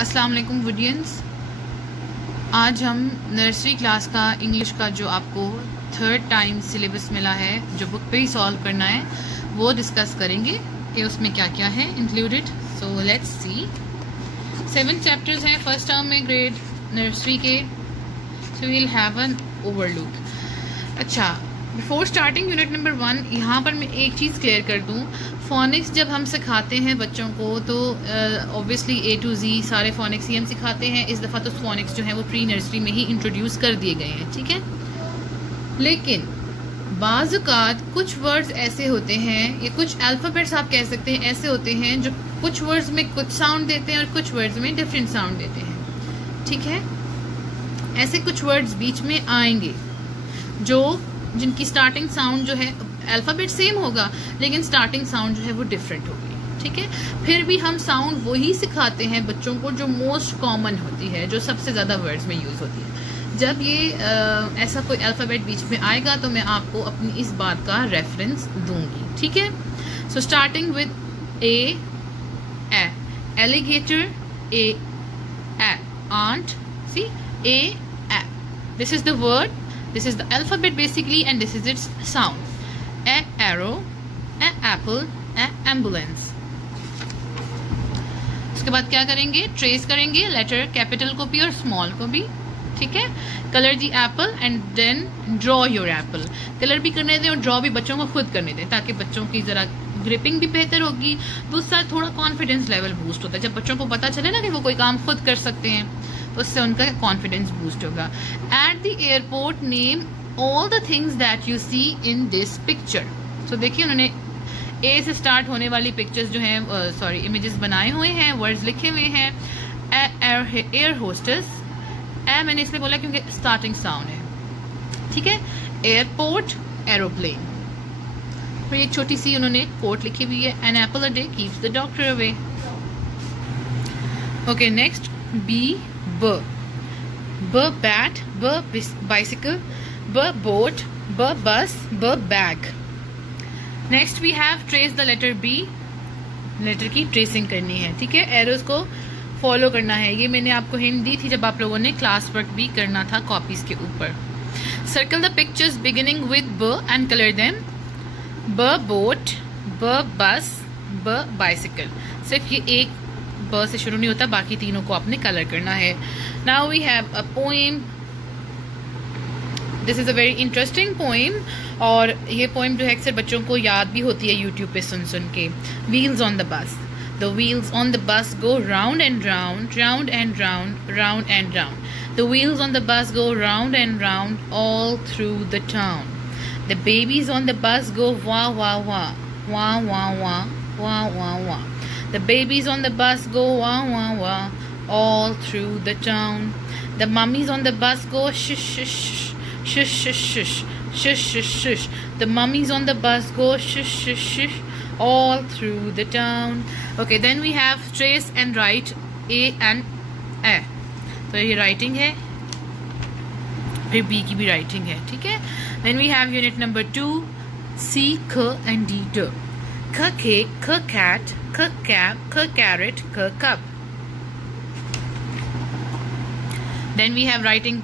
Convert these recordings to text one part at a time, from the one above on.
अस्सलाम वालेकुम वुडियंस। आज हम नर्सरी क्लास का इंग्लिश का जो आपको थर्ड टाइम सिलेबस मिला है, जो बुक पे ही सॉल्व करना है, वो डिस्कस करेंगे कि उसमें क्या क्या है included. So let's see. 7 chapters हैं फर्स्ट टर्म में ग्रेड नर्सरी के। So we'll have an overlook. अच्छा, बिफोर स्टार्टिंग यूनिट नंबर 1, यहाँ पर मैं एक चीज़ क्लियर कर दूँ। फोनिक्स जब हम सिखाते हैं बच्चों को तो ऑब्वियसली A to Z सारे फोनिक्स ही हम सिखाते हैं। इस दफ़ा तो फोनिक्स जो है वो प्री नर्सरी में ही इंट्रोड्यूस कर दिए गए हैं, ठीक है। लेकिन बाज़ औक़ात कुछ वर्ड्स ऐसे होते हैं, या कुछ अल्फ़ाबेट्स आप कह सकते हैं ऐसे होते हैं, जो कुछ वर्ड्स में कुछ साउंड देते हैं और कुछ वर्ड्स में डिफरेंट साउंड देते हैं, ठीक है। ऐसे कुछ वर्ड्स बीच में आएंगे जिनकी स्टार्टिंग साउंड जो है अल्फ़ाबेट सेम होगा, लेकिन स्टार्टिंग साउंड जो है वो डिफरेंट होगी, ठीक है। फिर भी हम साउंड वही सिखाते हैं बच्चों को जो मोस्ट कॉमन होती है, जो सबसे ज़्यादा वर्ड्स में यूज़ होती है। जब ये ऐसा कोई अल्फ़ाबेट बीच में आएगा तो मैं आपको अपनी इस बात का रेफरेंस दूंगी, ठीक है। So starting with A, alligator, A, ant, C, A, this is the word, this is the alphabet basically and this is its sound. A arrow, a apple, a ambulance. उसके बाद क्या करेंगे, ट्रेस करेंगे letter, capital को भी और small को भी, ठीक है। Colour the apple and then draw your apple. Colour भी करने दें और ड्रॉ भी बच्चों को खुद करने दें, ताकि बच्चों की जरा ग्रिपिंग भी बेहतर होगी। दूसरा, थोड़ा कॉन्फिडेंस लेवल बूस्ट होता है जब बच्चों को पता चले ना कि वो कोई काम खुद कर सकते हैं, तो उससे उनका कॉन्फिडेंस बूस्ट होगा। At the airport name all the things that you see in this picture. तो देखिए उन्होंने ए से स्टार्ट होने वाली पिक्चर्स जो हैं, इमेजेस बनाए हुए हैं, वर्ड्स लिखे हुए हैं। एयर होस्टेस, मैंने इसलिए बोला क्योंकि स्टार्टिंग साउंड है, ठीक है। Airport, aeroplane. फिर एक छोटी सी उन्होंने कोट लिखी हुई है, an apple a day keeps the doctor away. Okay, next B, B bat, B bicycle, B boat, B bus, B bag. Next we have trace the letter B. Letter की tracing करनी है, ठीक है। Arrows को follow करना है, ये मैंने आपको हिंट दी थी जब आप लोगों ने क्लास वर्क भी करना था कॉपीज के ऊपर। Circle the pictures beginning with B and color them. B boat, B bus, B bicycle. सिर्फ ये एक ब से शुरू नहीं होता, बाकी तीनों को आपने कलर करना है। Now we have a poem. This is a very interesting poem, और ये पोएम जो है अक्सर बच्चों को याद भी होती है यूट्यूब पे सुन सुन के। Wheels on the bus, the wheels on the bus go round and round, round and round, round and round. The wheels on the bus go round and round all through the town. The babies on the bus go वाह वाह वाह, वाह वाह वाह, वाह वाह वाह। The babies on the bus go wah wah wah all through the town. The mummies on the bus go shush shush shush shush shush shush shush shush. The mummies on the bus go shush shush shush all through the town. Okay, then we have trace and write A and A. तो ये writing है, फिर B की भी writing है, ठीक है। Then we have unit number 2, C, K and D, D. K cake, K cat, K cap, K carrot, K cup. Then we have writing,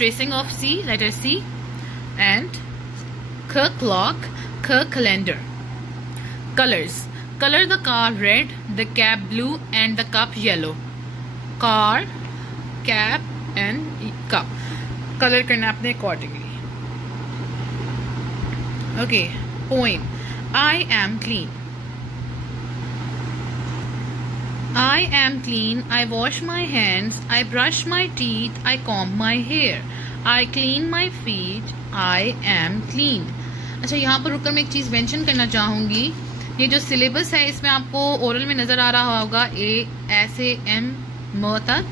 tracing of C, letter C, and K clock, K calendar. Colors. Color the car red, the cap blue, and the cup yellow. Car, cap, and cup. Color करना अपने accordingly. Okay, poem. I am clean. I am clean. I wash my hands. I brush my teeth. I comb my hair. I clean my feet. I am clean. अच्छा, यहाँ पर रुककर मैं एक चीज़ mention करना चाहूँगी। ये जो सिलेबस है इसमें आपको ओरल में नज़र आ रहा होगा A से M तक,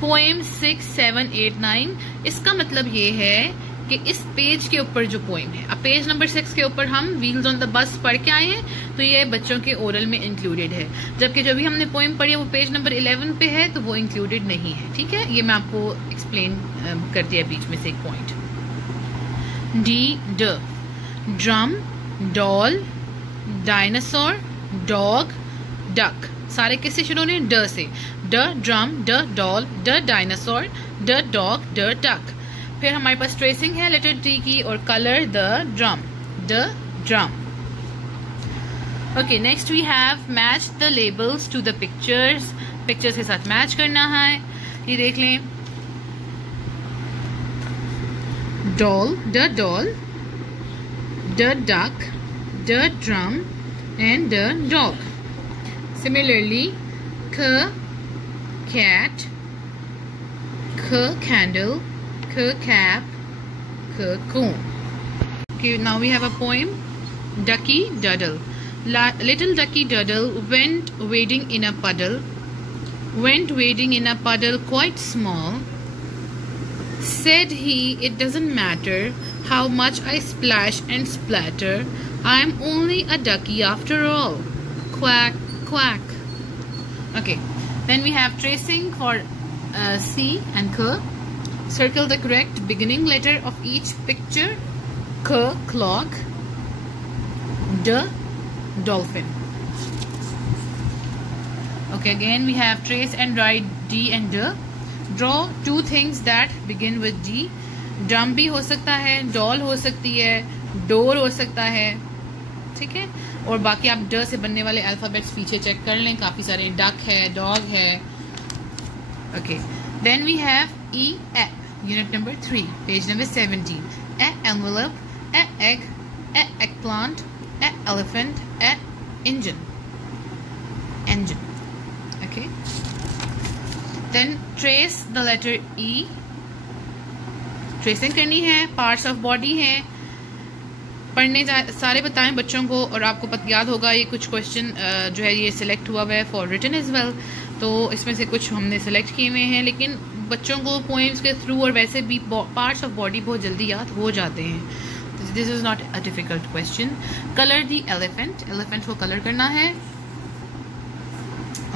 पोएम 6, 7, 8, 9। इसका मतलब ये है कि इस पेज के ऊपर जो पोएम है, अब पेज नंबर 6 के ऊपर हम व्हील्स ऑन द बस पढ़ के आए हैं, तो ये बच्चों के ओरल में इंक्लूडेड है। जबकि जो भी हमने पोएम पढ़ी है वो पेज नंबर 11 पे है, तो वो इंक्लूडेड नहीं है, ठीक है। ये मैं आपको एक्सप्लेन कर दिया बीच में से एक पॉइंट। डी, ड, drum, doll, dinosaur, dog, duck, सारे किससे शुरू होने? ड से। ड ड्रम, ड डॉल, ड डायनासोर, ड डॉग, ड डक। फिर हमारे पास ट्रेसिंग है लेटर टी की और colour the drum, the drum. Okay, next we have match the labels to the pictures. Pictures के साथ मैच करना है। ये देख लें, doll, the doll, the duck, the drum and the dog. Similarly, cat, candle, cap, comb. Okay, now we have a poem. Ducky Duddle. Little Ducky Duddle went wading in a puddle. Went wading in a puddle quite small. Said he, it doesn't matter how much I splash and splatter. I'm only a ducky after all. Quack, quack. Okay, then we have tracing for C and K. Circle the correct beginning letter of each picture. K, clock. D, dolphin. Okay, again we have trace and write D and D. Draw two things that begin with D. Drum भी हो सकता है, doll हो सकती है, door हो सकता है, ठीक है। और बाकी आप ड से बनने वाले अल्फाबेट्स पीछे चेक कर लें, काफी सारे, डक है, डॉग है। Okay, then we have E A, unit number 3, page number 17। A envelope, A egg, A eggplant, A elephant, A engine, engine. Okay, then trace the letter E. Tracing करनी है, parts of body है, पढ़ने सारे बताएं बच्चों को। और आपको याद होगा ये कुछ क्वेश्चन जो है ये सिलेक्ट हुआ हुआ है फॉर रिटन एज वेल, तो इसमें से कुछ हमने सिलेक्ट किए हुए हैं, लेकिन बच्चों को पोएम्स के थ्रू और वैसे भी पार्ट्स ऑफ बॉडी बहुत जल्दी याद हो जाते हैं। This is not a difficult question. Colour the elephant, elephant को कलर करना है।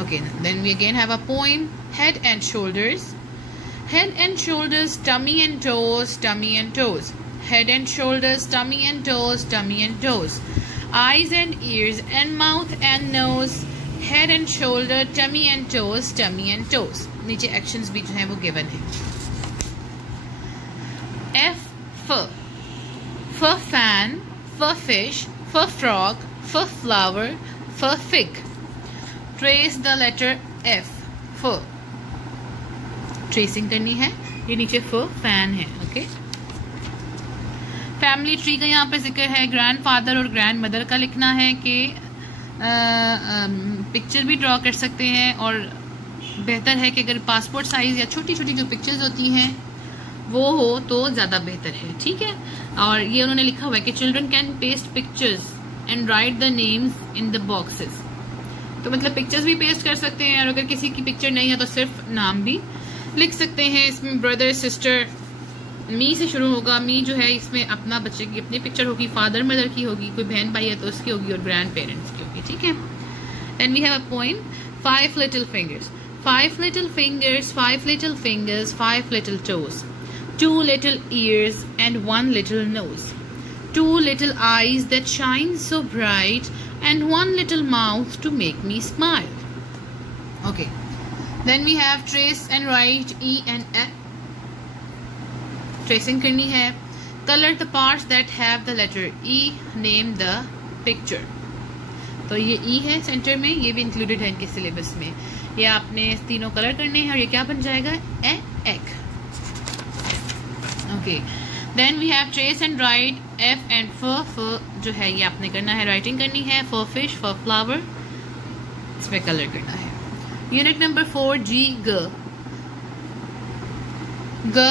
Okay, then we again have a poem, head and shoulders. Head and shoulders, tummy and toes, tummy and toes. Head and shoulders, tummy and toes, tummy and toes. Eyes and ears and mouth and nose. Head and shoulder, tummy and toes, tummy and toes. नीचे actions भी जो हैं वो given है। F for fan, for fish, for frog, for flower, for fig. Trace the letter F for. Tracing करनी है। ये नीचे फैन है। ओके, फैमिली ट्री का यहाँ पे जिक्र है। ग्रैंडफादर और ग्रैंड मदर का लिखना है कि पिक्चर भी ड्रॉ कर सकते हैं, और बेहतर है कि अगर पासपोर्ट साइज या छोटी छोटी जो पिक्चर्स होती हैं वो हो तो ज़्यादा बेहतर है, ठीक है। और ये उन्होंने लिखा हुआ है कि children can paste pictures and right the names in the boxes. तो मतलब पिक्चर्स भी पेस्ट कर सकते हैं, और अगर किसी की पिक्चर नहीं है तो सिर्फ नाम भी लिख सकते हैं। इसमें ब्रदर, सिस्टर, मी से शुरू होगा। मी जो है इसमें अपना बच्चे की अपनी पिक्चर होगी, फादर मदर की होगी, कोई बहन भाई है तो उसकी होगी, और ग्रैंड पेरेंट्स की होगी, ठीक है। Then we have a poem, 5 little fingers. 5 little fingers, 5 little fingers, 5 little toes. 2 little ears and 1 little nose. 2 little eyes that shine so bright, and 1 little mouth to make me smile. Okay. Then we have trace and write E and F. Tracing करनी है। Color the parts that have the letter E. Name the picture. तो ये E है centre में, ये भी included है इनके सिलेबस में। ये आपने तीनों कलर करने हैं और ये क्या बन जाएगा? egg. Okay. Then we have trace and write F and for जो है ये आपने करना है, राइटिंग करनी है। For fish, for flower, इसमें कलर करना है। Unit number 4, G, G. G,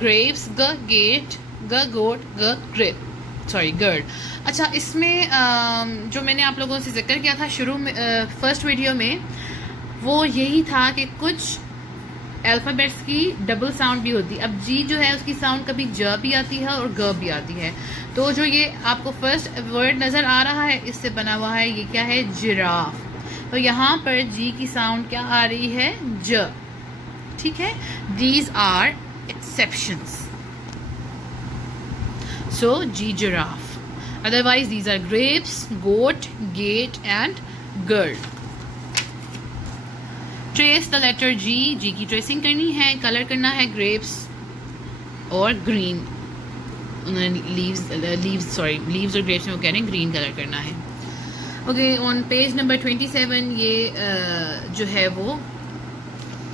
grapes, G, gate, G, goat, G, grape. Sorry, gird. अच्छा, इसमें जो मैंने आप लोगों से जिक्र किया था शुरू में, फर्स्ट वीडियो में, वो यही था कि कुछ अल्फाबेट्स की डबल साउंड भी होती है। अब जी जो है उसकी साउंड कभी ज भी आती है और ग भी आती है। तो जो ये आपको फर्स्ट वर्ड नजर आ रहा है, इससे बना हुआ है, ये क्या है? जिराफ। तो यहाँ पर जी की साउंड क्या आ रही है? ज, ठीक है। These are exceptions, so G giraffe. Otherwise these are grapes, goat, gate and gird. Trace the letter G, G की ट्रेसिंग करनी है, कलर करना है ग्रेप्स और ग्रीन, लीव्स और ग्रेप्स में वो कह रहे हैं ग्रीन कलर करना है। ओके, ऑन पेज नंबर 27 ये जो है वो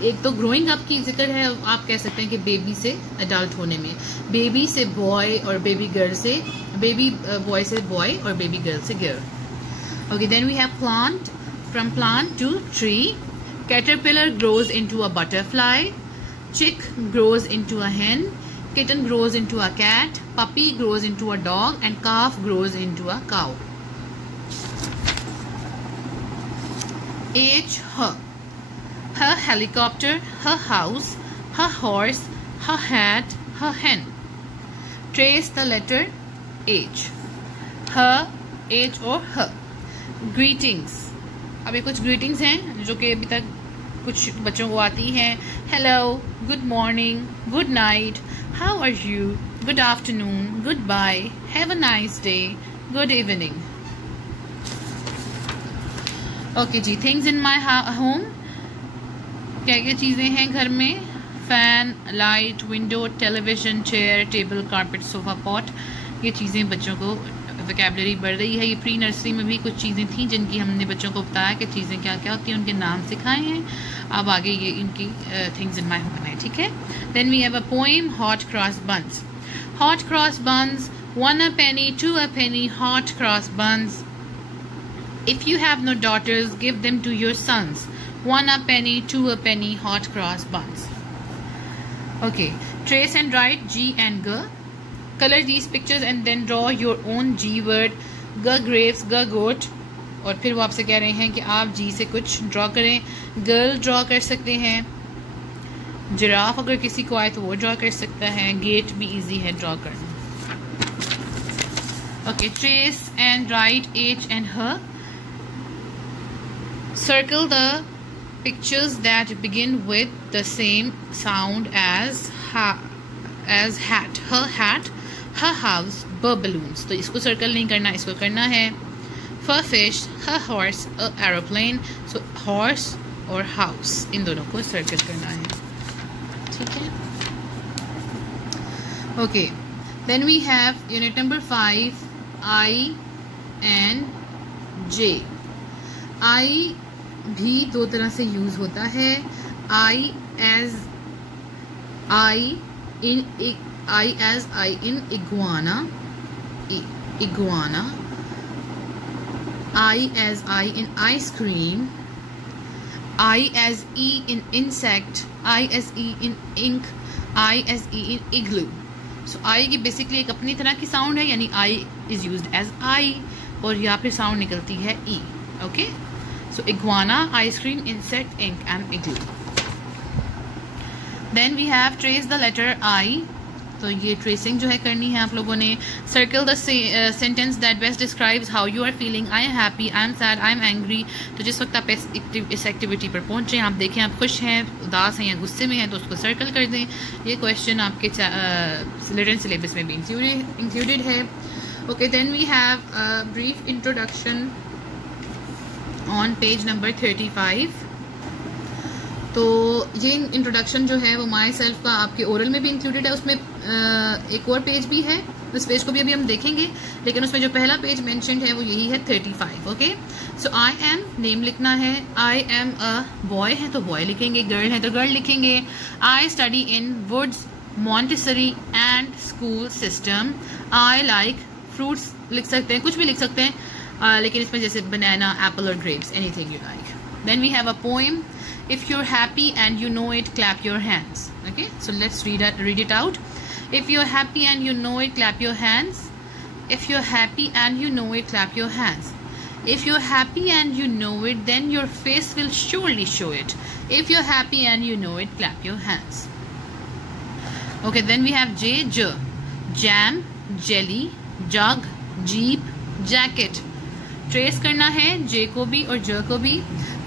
एक तो ग्रोइंग अप की जिक्र है, आप कह सकते हैं कि बेबी से अडल्ट होने में, बेबी से बॉय और बेबी गर्ल से, बेबी बॉय से बॉय और बेबी गर्ल से girl. Okay, then we have plant, from plant to tree, caterpillar grows into a butterfly, chick grows into a hen, kitten grows into a cat, puppy grows into a dog, and calf grows into a cow. H, her helicopter, her house, her horse, her hat, her hen. Trace the letter H. Her, H or her. Greetings. अभी कुछ greetings हैं जो कि अभी तक कुछ बच्चों को आती हैं। Hello, good morning, good night, how are you, good afternoon, goodbye, have a nice day, good evening. Okay जी, थिंग्स इन माई होम, क्या क्या चीज़ें हैं घर में? Fan, light, window, television, chair, table, carpet, sofa, pot. ये चीज़ें बच्चों को वोकैबुलरी बढ़ रही है। ये प्री नर्सरी में भी कुछ चीज़ें थी जिनकी हमने बच्चों को बताया कि चीज़ें क्या क्या होती हैं, उनके नाम सिखाए हैं। अब आगे ये इनकी थिंग्स इन माई होम है, ठीक है। Then we have a poem, hot cross buns. Hot cross buns, 1 a penny, 2 a penny, hot cross buns. If you have no daughters, give them to your sons. 1 a penny, 2 a penny, hot cross buns. Okay, trace and write G and G. Color these pictures and then draw your own G word. G grapes, G goat. और फिर वो आपसे कह रहे हैं कि आप G से कुछ ड्रॉ करें। गर्ल ड्रॉ कर सकते हैं, जिराफ अगर किसी को आए तो वो ड्रॉ कर सकता है, गेट भी इजी है ड्रॉ करना। Okay, trace and write H and her. Circle the pictures that begin with the same sound as hat. Her hat, her house, her balloons. तो इसको circle नहीं करना, इसको करना है her fish, her horse, a aeroplane. So horse और house इन दोनों को circle करना है, ठीक है। Okay, then we have unit number 5, I and J. I भी दो तरह से यूज होता है। I as I in iguana, I as I in ice cream, I as E in insect, I as E in ink, I as E in igloo. So I की basically एक अपनी तरह की साउंड है, यानी I is used as I, और यहाँ पे साउंड निकलती है E. Okay, so iguana, ice cream, insect, ink and igloo. Then we have trace the letter I. तो ये ट्रेसिंग जो है करनी है आप लोगों ने। Circle the sentence that best describes how you are feeling. I am happy, I am sad, I am angry. तो जिस वक्त आप इस एक्टिविटी पर पहुंचे, आप देखें आप खुश हैं, उदास हैं या गुस्से में हैं, तो उसको सर्कल कर दें। ये क्वेश्चन आपके लिटरल सिलेबस में भी इंक्लूडेड है। Okay, then we have a brief introduction on page number 35। तो ये इंट्रोडक्शन जो है वो माई सेल्फ का आपके ओरल में भी इंक्लूडेड है। उसमें एक और पेज भी है, उस पेज को भी अभी हम देखेंगे, लेकिन उसमें जो पहला पेज मेंशन्ड है वो यही है 35। Okay, so I am, name लिखना है। आई एम अ बॉय है तो बॉय लिखेंगे, गर्ल है तो गर्ल लिखेंगे। I study in Woods Montessori and school system. I like fruits लिख सकते हैं, कुछ भी लिख सकते हैं, लेकिन इसमें जैसे बनाना, एप्पल और grapes, anything you like. Then we have a poem. If you're happy and you know it, clap your hands. Okay, so let's read it out. If you're happy and you know it, clap your hands. If you're happy and you know it, clap your hands. If you're happy and you know it, then your face will surely show it. If you're happy and you know it, clap your hands. Okay, then we have J. Jam, jelly, jug, jeep, jacket. Trace करना है J को भी और J को भी।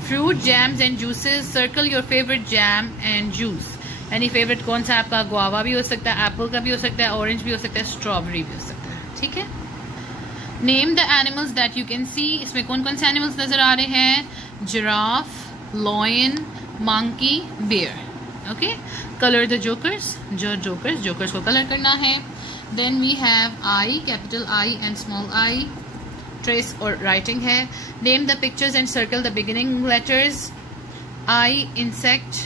Fruit, jams and juices. Circle your favorite jam and juice. यानी favourite कौन सा आपका? गुआवा भी हो सकता है, एप्पल का भी हो सकता है, ऑरेंज भी हो सकता है, स्ट्रॉबेरी भी हो सकता है, ठीक है। Name the animals that you can see. इसमें कौन कौन से एनिमल्स नजर आ रहे हैं? Giraffe, lion, monkey, bear. Okay, color the jokers. Jokers को color करना है. Then we have I, capital I and small I. Trace और writing है. Name the pictures and circle the beginning letters. I, insect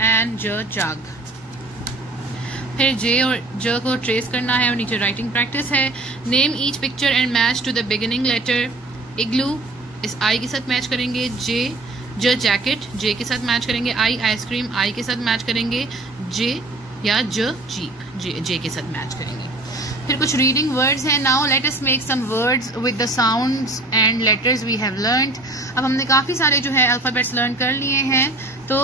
and J, jug. फिर J और J को trace करना है और नीचे राइटिंग प्रैक्टिस है. Name each picture and match to the beginning letter. Igloo is I के साथ मैच करेंगे. J जैकेट J के साथ मैच करेंगे. I आइसक्रीम I के साथ मैच करेंगे. J या J जीप J के साथ मैच करेंगे. फिर कुछ रीडिंग वर्ड्स हैं. Now let us make some words with the sounds and letters we have learned. अब हमने काफ़ी सारे जो है अल्फ़ाबेट्स लर्न कर लिए हैं, तो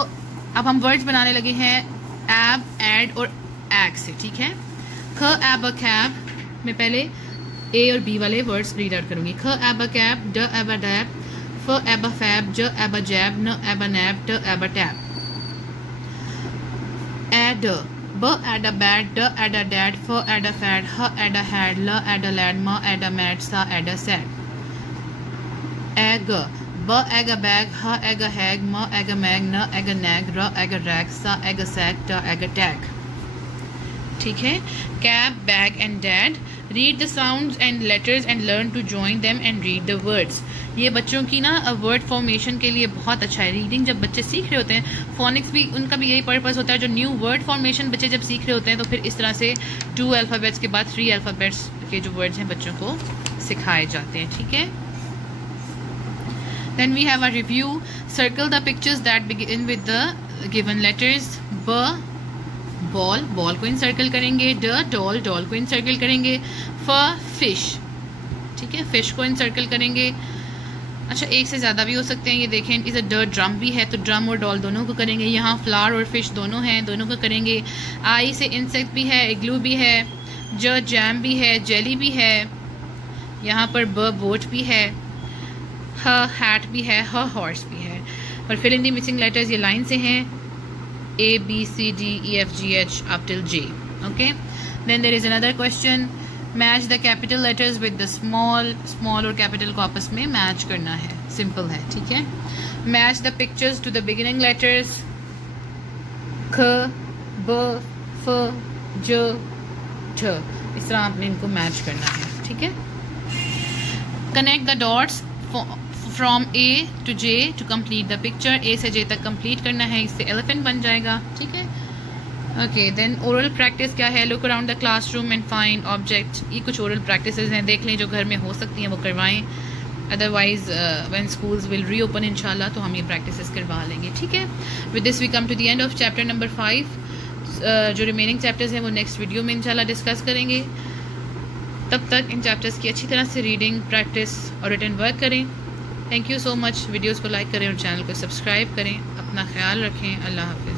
अब हम वर्ड्स बनाने लगे हैं एब, एड और एग से. ठीक है. ख एब अ कैब में पहले ए और बी वाले वर्ड्स रीड आउट करूंगी. ख एब अ कैब, ड एब अ डैब, फ एब अ फैब, ज एब अ जैब, न एब अ nab, t ab a tab. Ad b ad a bad, d ad a dad, f ad a fad, h ad a had, l ad a lad, m ad a mad, s ad a sad. Ag b ag a bag, h ag a hag, m ag a mag, n ag a nag, r ag a rag, s ag a sag, t ag a tag. ठीक है. Cab, bag and dad. Read the sounds and letters and learn to join them and read the words. ये बच्चों की ना word formation के लिए बहुत अच्छा है. रीडिंग जब बच्चे सीख रहे होते हैं, फोनिक्स भी उनका भी यही पर्पस होता है. जो न्यू वर्ड फॉर्मेशन बच्चे जब सीख रहे होते हैं, तो फिर इस तरह से 2 अल्फ़ाबेट्स के बाद 3 अल्फ़ाबेट्स के जो वर्ड्स हैं बच्चों को सिखाए जाते हैं. ठीक है. Then we have a review. Circle the pictures that begin with the given letters. B, ball, ball को इनसर्कल करेंगे. ड, डॉल, डॉल को इनसर्कल करेंगे. फ, फिश. ठीक है. फिश को इनसर्कल करेंगे. अच्छा, एक से ज़्यादा भी हो सकते हैं. ये देखें, इस ड ड्रम भी है, तो ड्रम और डॉल दोनों को करेंगे. यहाँ फ्लावर और फिश दोनों हैं, दोनों को करेंगे. आई से इंसेक्ट भी है, इग्लू भी है. ज जैम भी है, जेली भी है. यहाँ पर ब बोट भी है. ह हैट भी है, ह हॉर्स भी है. और fill in the missing letters ये लाइन से हैं. A, B, C, D, E, F, G, H up till J. Okay. Then there is another question. Match the capital letters with the small. Small और capital को आपस में match करना है. Simple है. ठीक है. Match the pictures to the beginning letters. ख, ब, फ, ज, ठ. इस तरह आपने इनको मैच करना है. ठीक है. Connect the dots from A to J to complete the picture. A से जे तक कंप्लीट करना है, इससे एलिफेंट बन जाएगा. ठीक है. ओके. देन ओरल प्रैक्टिस क्या है. Look around the classroom and find object. ये कुछ ओरल प्रैक्टिस हैं, देख लें जो घर में हो सकती हैं वो करवाएं. Otherwise when schools will reopen इंशाल्लाह तो हम ये प्रैक्टिस करवा लेंगे. ठीक है. With this we come to the end of chapter number 5. जो रिमेनिंग चैप्टर्स हैं वो नेक्स्ट वीडियो में इंशाल्लाह डिस्कस करेंगे. तब तक इन चैप्टर्स की अच्छी तरह से रीडिंग, प्रैक्टिस और रिटन वर्क करें. Thank you so much. Videos को लाइक करें और चैनल को सब्सक्राइब करें. अपना ख्याल रखें. अल्लाह हाफ़िज़.